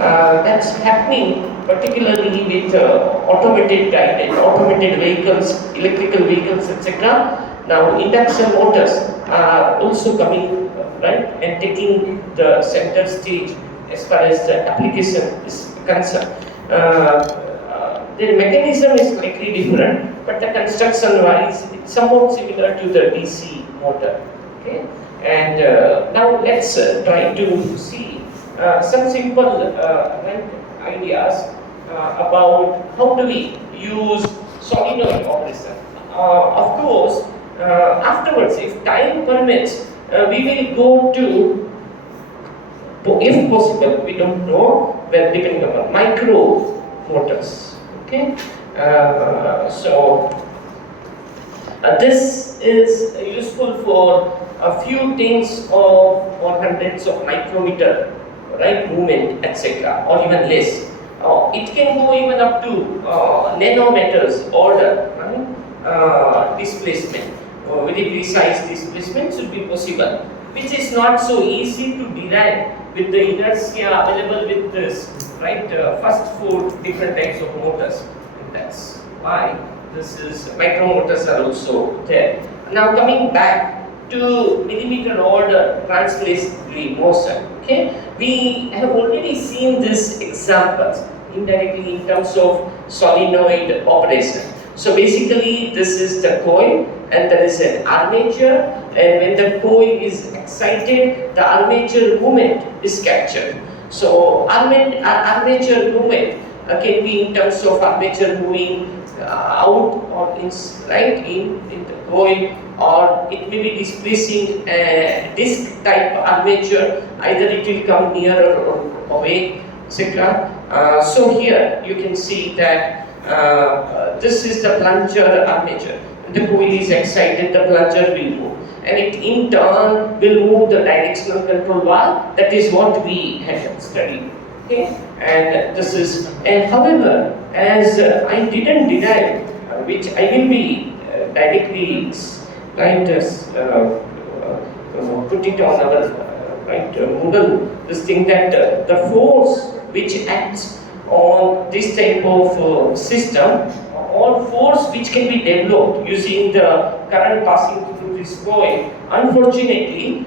That's happening particularly with automated vehicles, electrical vehicles, etc. Now, induction motors are also coming, right, and taking the center stage as far as the application is concerned. The mechanism is slightly different, but the construction-wise, it's somewhat similar to the DC motor. Okay, and now let's try to see some simple right, ideas about how do we use solenoid operation. Of course, afterwards, if time permits, we will go to, if possible, we don't know, well, depending upon micro motors. Okay, so this is useful for a few tens of or hundreds of micrometer, right, movement, etc., or even less. It can go even up to nanometers order, right? Displacement. Very precise displacement should be possible, which is not so easy to derive with the inertia available with this, right? First four different types of motors. And that's why this is micromotors are also there. Now coming back to millimeter order translatory motion. Okay, we have already seen these examples indirectly in terms of solenoid operation. So basically, this is the coil, and there is an armature, and when the coil is excited, the armature movement is captured. So armature movement can be in terms of armature moving out or in, right in the coil, or it may be displacing a disc type armature, either it will come nearer or away, etc. So here you can see that this is the plunger armature. The coil is excited, the plunger will move, and it in turn will move the directional control valve. That is what we had studied. Okay, and this is, and however, as I didn't derive, which I will be directly right put it on our right Moodle, this thing that the force which acts on this type of system, or force which can be developed using the current passing through this coil, unfortunately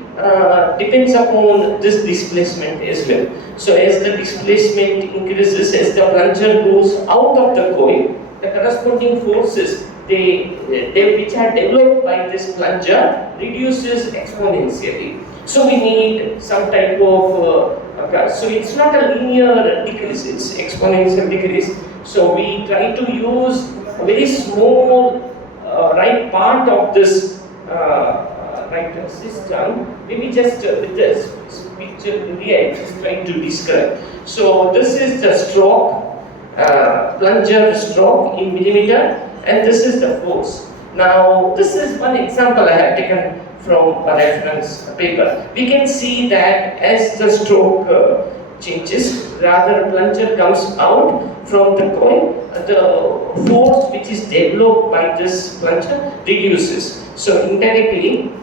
depends upon this displacement as well. So as the displacement increases, as the plunger goes out of the coil, the corresponding forces which are developed by this plunger reduces exponentially. So we need some type of so it's not a linear decrease, it's exponential decrease. So we try to use a very small right part of this right system. Maybe just with this picture here, just trying to describe. So this is the stroke, plunger stroke in millimeter, and this is the force. Now this is one example I have taken from a reference paper. We can see that as the stroke changes, rather plunger comes out from the coil, the force which is developed by this plunger reduces. So indirectly,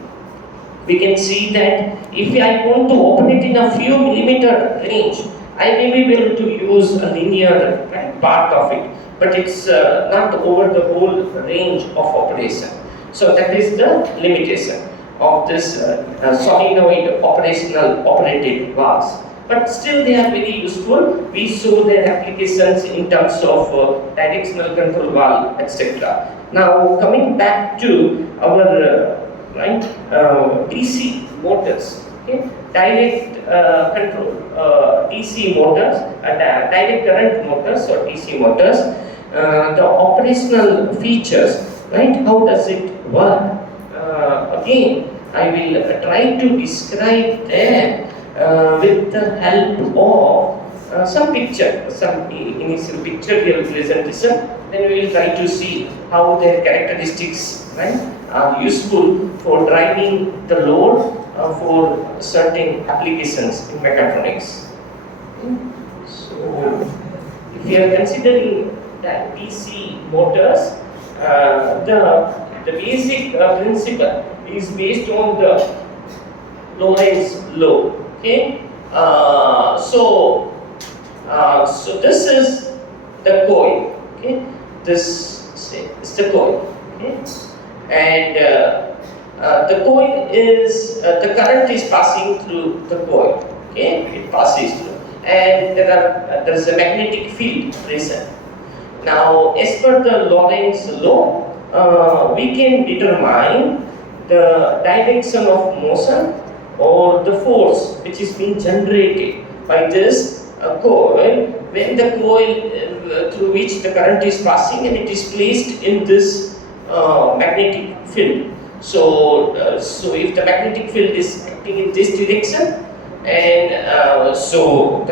we can see that if I want to operate in a few millimeter range, I may be able to use a linear part of it, but it's not over the whole range of operation. So that is the limitation of this solenoid operated valves. But still they are very useful. We saw their applications in terms of directional control valve, etc. Now coming back to our DC motors, okay? Direct control DC motors, direct current motors or DC motors, the operational features, right? How does it work? Again, I will try to describe them with the help of some picture, some initial pictorial presentation. Then we will try to see how their characteristics, right, are useful for driving the load for certain applications in mechatronics. So, if you are considering that DC motors, the basic principle is based on the Lorentz law. Okay, so So this is the coil. Okay, this is the coil. Okay, and the coil is the current is passing through the coil. Okay, it passes through, and there is a magnetic field present. Now, as per the Lorentz law, we can determine the direction of motion or the force which is being generated by this coil when the coil through which the current is passing and it is placed in this magnetic field. So if the magnetic field is acting in this direction, and so the